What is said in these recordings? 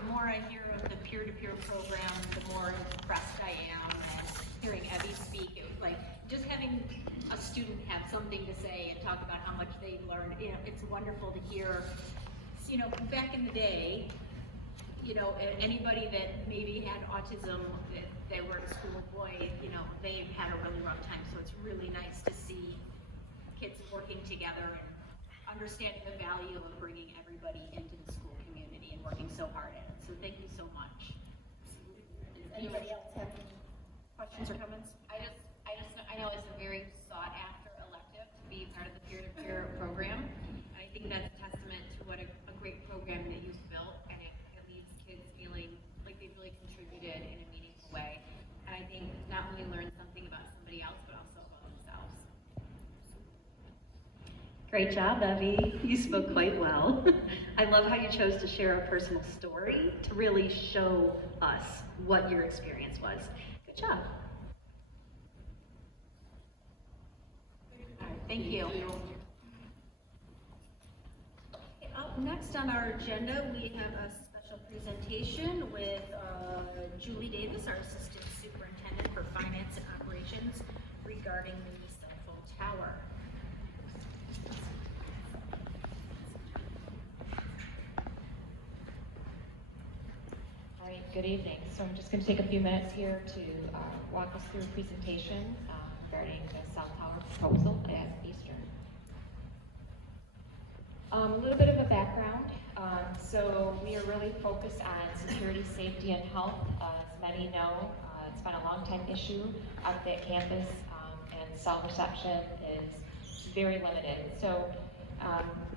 the more I hear of the peer-to-peer program, the more impressed I am. And hearing Evie speak, it was like just having a student have something to say and talk about how much they've learned. You know, it's wonderful to hear. You know, back in the day, you know, anybody that maybe had autism, that they were at school, boy, you know, they had a really rough time. So it's really nice to see kids working together and understanding the value of bringing everybody into the school community and working so hard at it. So thank you so much. Does anybody else have any questions or comments? I know it's a very sought after elective to be part of the peer-to-peer program. And I think that's a testament to what a great program that you've built, and it leaves kids feeling like they've really contributed in a meaningful way. And I think not only learn something about somebody else, but also about themselves. Great job, Evie. You spoke quite well. I love how you chose to share a personal story to really show us what your experience was. Good job. All right, thank you. Up next on our agenda, we have a special presentation with Julie Davis, our Assistant Superintendent for Finance and Operations, regarding the cell phone tower. All right, good evening. So I'm just going to take a few minutes here to walk us through a presentation regarding the cell tower proposal at Eastern. A little bit of a background. So we are really focused on security, safety, and health. As many know, it's been a long time issue out at campus, and cell reception is very limited. So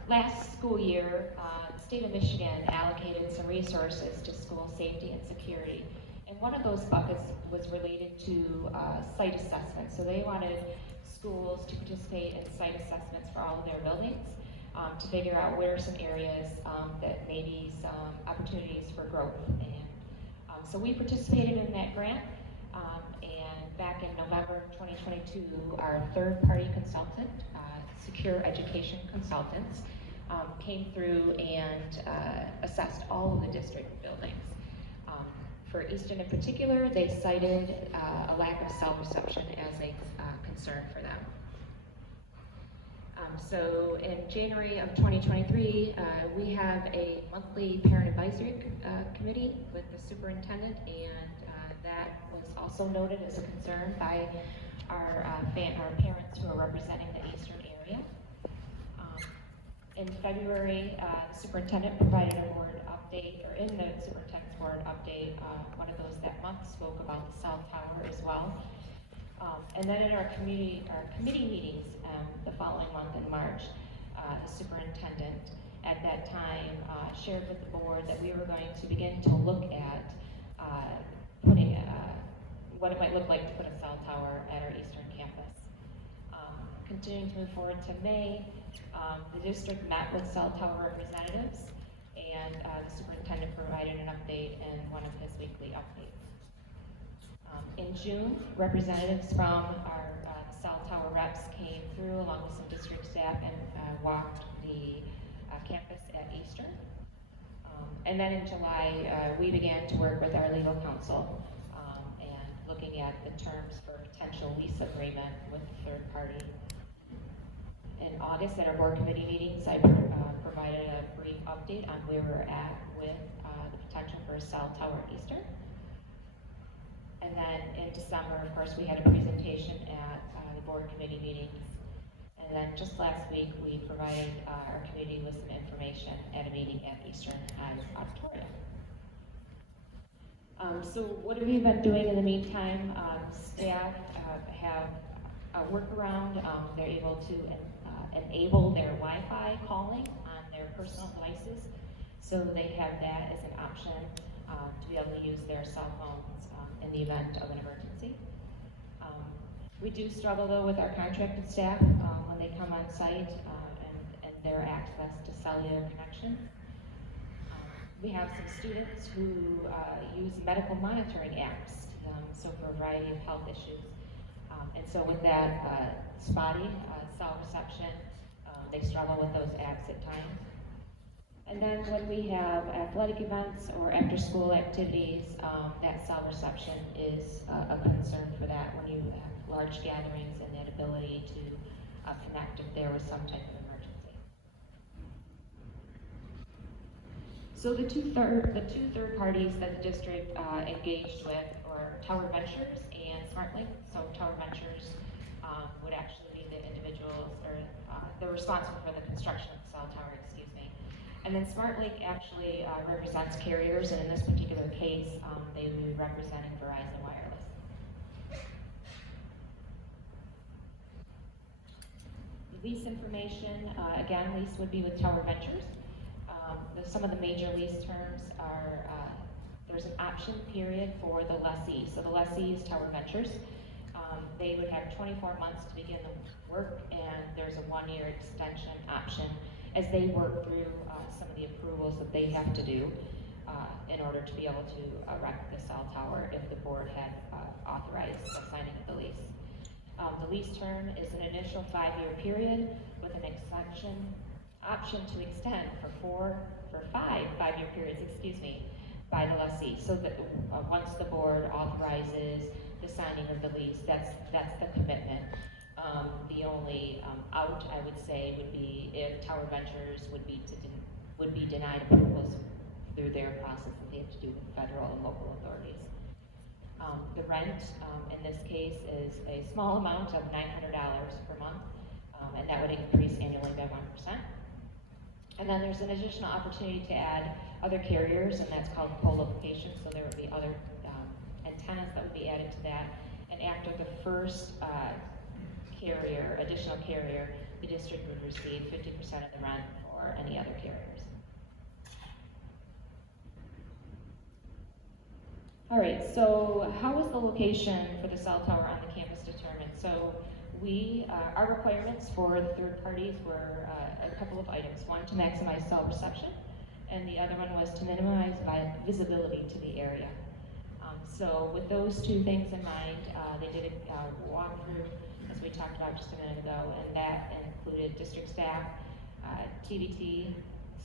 last school year, the state of Michigan allocated some resources to school safety and security. And one of those buckets was related to site assessments. So they wanted schools to participate in site assessments for all of their buildings to figure out where are some areas that may be some opportunities for growth. And so we participated in that grant. And back in November 2022, our third-party consultant, Secure Education Consultants, came through and assessed all of the district buildings. For Easton in particular, they cited a lack of cell reception as a concern for them. So in January of 2023, we have a monthly parent advisory committee with the superintendent, and that was also noted as a concern by our parents who are representing the Eastern area. In February, the superintendent provided a board update, or in the superintendent's board update, one of those that month spoke about the cell tower as well. And then in our committee meetings the following month in March, the superintendent at that time shared with the board that we were going to begin to look at putting what it might look like to put a cell tower at our Eastern campus. Continuing to move forward to May, the district met with cell tower representatives, and the superintendent provided an update in one of his weekly updates. In June, representatives from our cell tower reps came through along with some district staff and walked the campus at Eastern. And then in July, we began to work with our legal counsel and looking at the terms for potential lease agreement with the third party. In August, at our board committee meetings, I provided a brief update on where we're at with the potential for a cell tower at Eastern. And then in December, of course, we had a presentation at the board committee meetings. And then just last week, we provided our community with some information at a meeting at Eastern Auditorium. So what have we been doing in the meantime? Staff have a workaround. They're able to enable their Wi-Fi calling on their personal devices. So they have that as an option to be able to use their cell phones in the event of an emergency. We do struggle though with our contracted staff when they come on site and their access to cellular connection. We have some students who use medical monitoring apps, so for a variety of health issues. And so with that spotty cell reception, they struggle with those apps at times. And then when we have athletic events or after-school activities, that cell reception is a concern for that when you have large gatherings and that ability to connect if there was some type of emergency. So the two third parties that the district engaged with were Tower Ventures and SmartLink. So Tower Ventures would actually be the individuals, or they're responsible for the construction of the cell tower, excuse me. And then SmartLink actually represents carriers, and in this particular case, they would be representing Verizon Wireless. Lease information, again, lease would be with Tower Ventures. Some of the major lease terms are, there's an option period for the lessee. So the lessee is Tower Ventures. They would have 24 months to begin the work, and there's a 1-year extension option as they work through some of the approvals that they have to do in order to be able to erect the cell tower if the board had authorized the signing of the lease. The lease term is an initial 5-year period with an extension option to extend for 5-year periods, excuse me, by the lessee. So that once the board authorizes the signing of the lease, that's the commitment. The only out, I would say, would be if Tower Ventures would be denied approvals through their process that they have to do with federal and local authorities. The rent in this case is a small amount of $900 per month, and that would increase annually by 1%. And then there's an additional opportunity to add other carriers, and that's called co-location. So there would be other antennas that would be added to that. And after the first additional carrier, the district would receive 50% of the rent for any other carriers. All right, so how was the location for the cell tower on the campus determined? So our requirements for the third parties were a couple of items. One, to maximize cell reception, and the other one was to minimize visibility to the area. So with those two things in mind, they did a walkthrough, as we talked about just a minute ago, and that included district staff, TVT,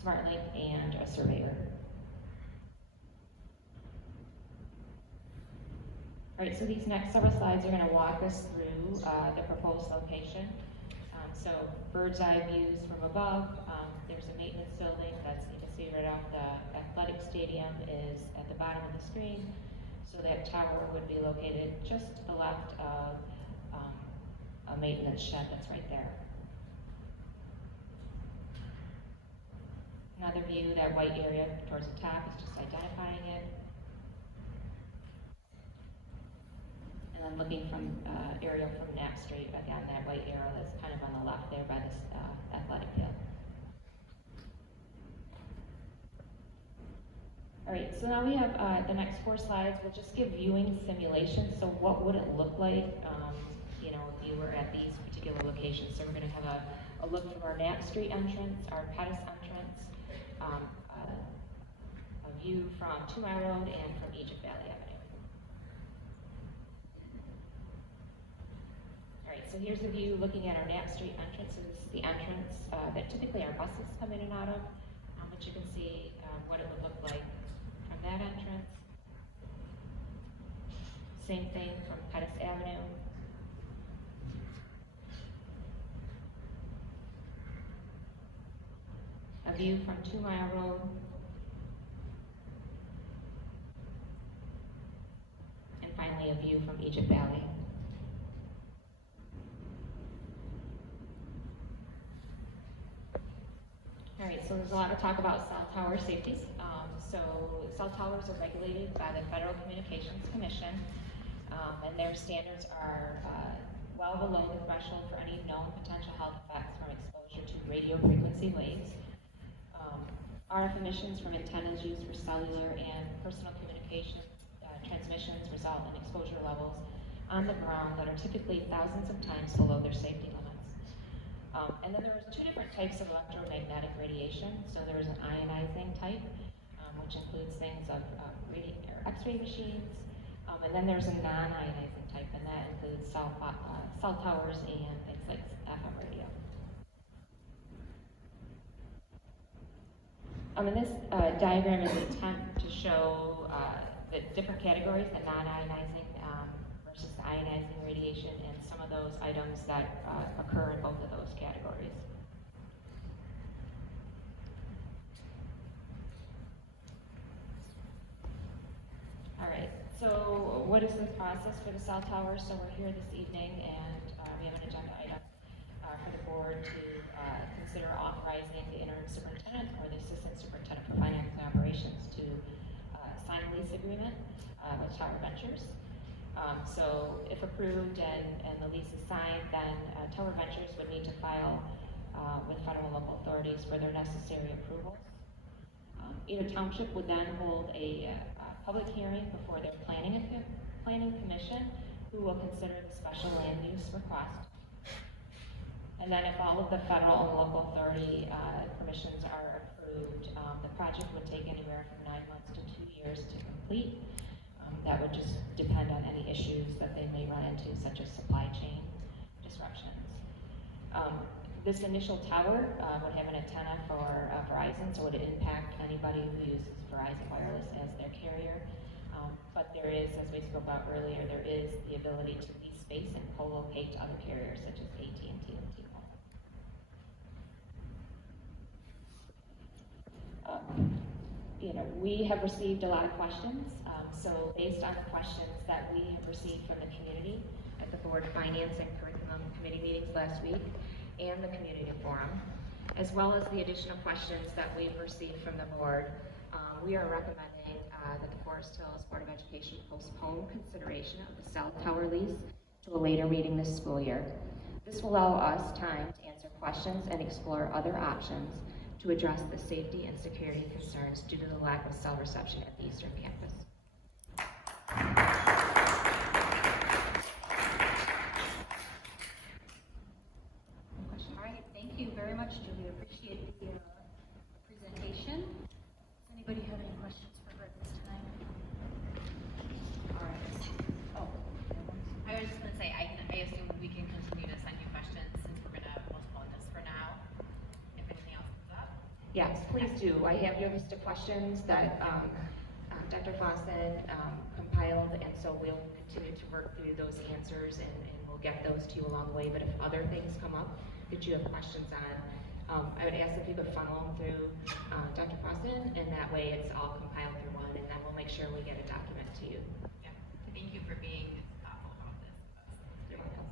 SmartLink, and a surveyor. All right, so these next several slides are going to walk us through the proposed location. So bird's eye views from above. There's a maintenance building that's, you can see right off the athletic stadium is at the bottom of the screen. So that tower would be located just to the left of a maintenance shed that's right there. Another view, that white area towards the top is just identifying it. And then looking from aerial from Knapp Street, again, that white arrow that's kind of on the left there by this athletic field. All right, so now we have the next 4 slides. We'll just give viewing simulations. So what would it look like, if you were at these particular locations? So we're going to have a look from our Knapp Street entrance, our Pettis entrance, a view from 2 Mile Road and from Egypt Valley Avenue. All right, so here's the view looking at our Knapp Street entrance. So this is the entrance that typically our buses come in and out of, but you can see what it would look like from that entrance. Same thing from Pettis Avenue. A view from 2 Mile Road. And finally, a view from Egypt Valley. All right, so there's a lot of talk about cell tower safety. So cell towers are regulated by the Federal Communications Commission, and their standards are well below the threshold for any known potential health effects from exposure to radio frequency waves. RF emissions from antennas used for cellular and personal communication transmissions result in exposure levels on the ground that are typically thousands of times below their safety limits. And then there's 2 different types of electromagnetic radiation. So there's an ionizing type, which includes things of X-ray machines, and then there's a non-ionizing type, and that includes cell towers and things like FM radio. And this diagram is an attempt to show the different categories, the non-ionizing versus the ionizing radiation, and some of those items that occur in both of those categories. All right, so what is the process for the cell tower? So we're here this evening, and we have an agenda item for the board to consider authorizing the interim superintendent or the assistant superintendent for finance and operations to sign a lease agreement with Tower Ventures. So if approved and the lease is signed, then Tower Ventures would need to file with federal and local authorities for their necessary approvals. Eder Township would then hold a public hearing before their planning commission, who will consider the special land use request. And then if all of the federal and local authority permissions are approved, the project would take anywhere from 9 months to 2 years to complete. That would just depend on any issues that they may run into, such as supply chain disruptions. This initial tower would have an antenna for Verizon, so it would impact anybody who uses Verizon Wireless as their carrier. But there is, as we spoke about earlier, there is the ability to lease space and co-locate to other carriers such as AT&T and T-Mobile. We have received a lot of questions. So based on questions that we have received from the community at the Board Finance and Curriculum Committee meetings last week and the Community Forum, as well as the additional questions that we've received from the board, we are recommending that the Forest Hills Board of Education postpone consideration of the cell tower lease to a later meeting this school year. This will allow us time to answer questions and explore other options to address the safety and security concerns due to the lack of cell reception at the Eastern Campus. All right, thank you very much, Julie. Appreciate the presentation. Does anybody have any questions for her at this time? All right. Oh. I was just gonna say, I assume we can continue to send you questions since we're gonna postpone this for now. If anything else comes up. Yes, please do. I have your list of questions that Dr. Fossen compiled, and so we'll continue to work through those answers and we'll get those to you along the way. But if other things come up that you have questions on, I would ask if you could funnel them through Dr. Fossen, and that way it's all compiled through one, and then we'll make sure we get a document to you. Yeah. Thank you for being thoughtful about this. You're welcome.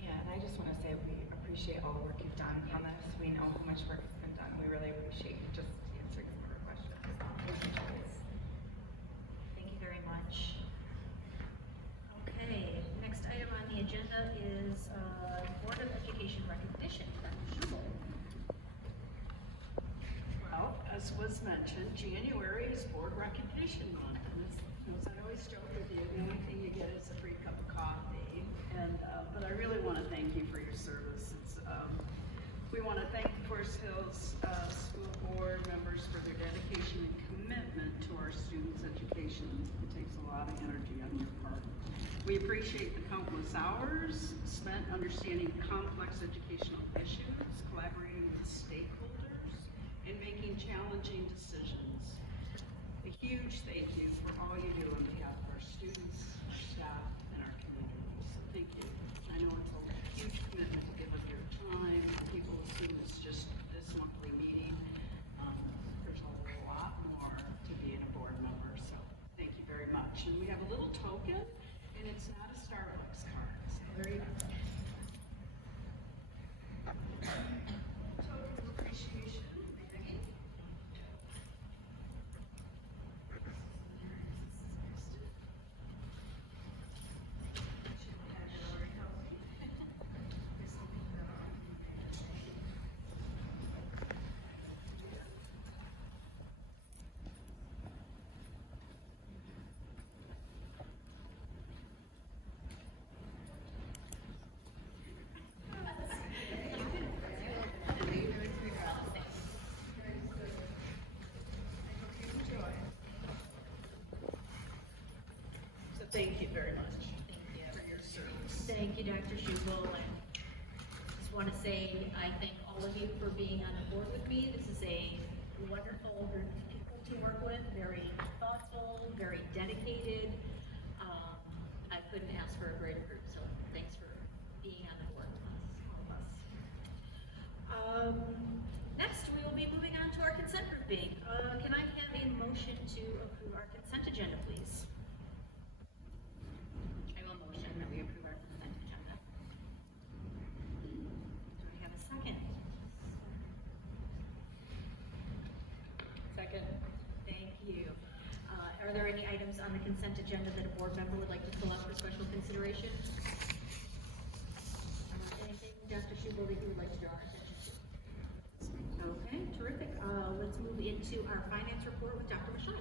Yeah, and I just want to say we appreciate all the work you've done on this. We know how much work has been done. We really appreciate you just answering some of our questions. Thank you very much. Okay, next item on the agenda is Board of Education recognition. Dr. Schubel. Well, as was mentioned, January is Board Recognition Month, and as I always joke with you, the only thing you get is a free cup of coffee. And but I really want to thank you for your service. We want to thank the Forest Hills School Board members for their dedication and commitment to our students' education. It takes a lot of energy on your part. We appreciate the countless hours spent understanding complex educational issues, collaborating with stakeholders, and making challenging decisions. A huge thank you for all you do on behalf of our students, our staff, and our community. So thank you. I know it's a huge commitment to give up your time. People assume it's just this monthly meeting. There's a lot more to being a board member, so thank you very much. And we have a little token, and it's not a Starbucks card, so there you go. Token of appreciation, Maggie. So thank you very much. Thank you. For your service. Thank you, Dr. Schubel, and just want to say I thank all of you for being on the board with me. This is a wonderful group of people to work with, very thoughtful, very dedicated. I couldn't ask for a greater group, so thanks for being on the board with us, all of us. Next, we will be moving on to our consent grouping. Can I have a motion to approve our consent agenda, please? I will motion that we approve our consent agenda. Do I have a second? Second. Thank you. Are there any items on the consent agenda that a board member would like to pull out for special consideration? Anything, Dr. Schubel, that you would like to draw our attention to? Okay, terrific. Let's move into our finance report with Dr. Michelle.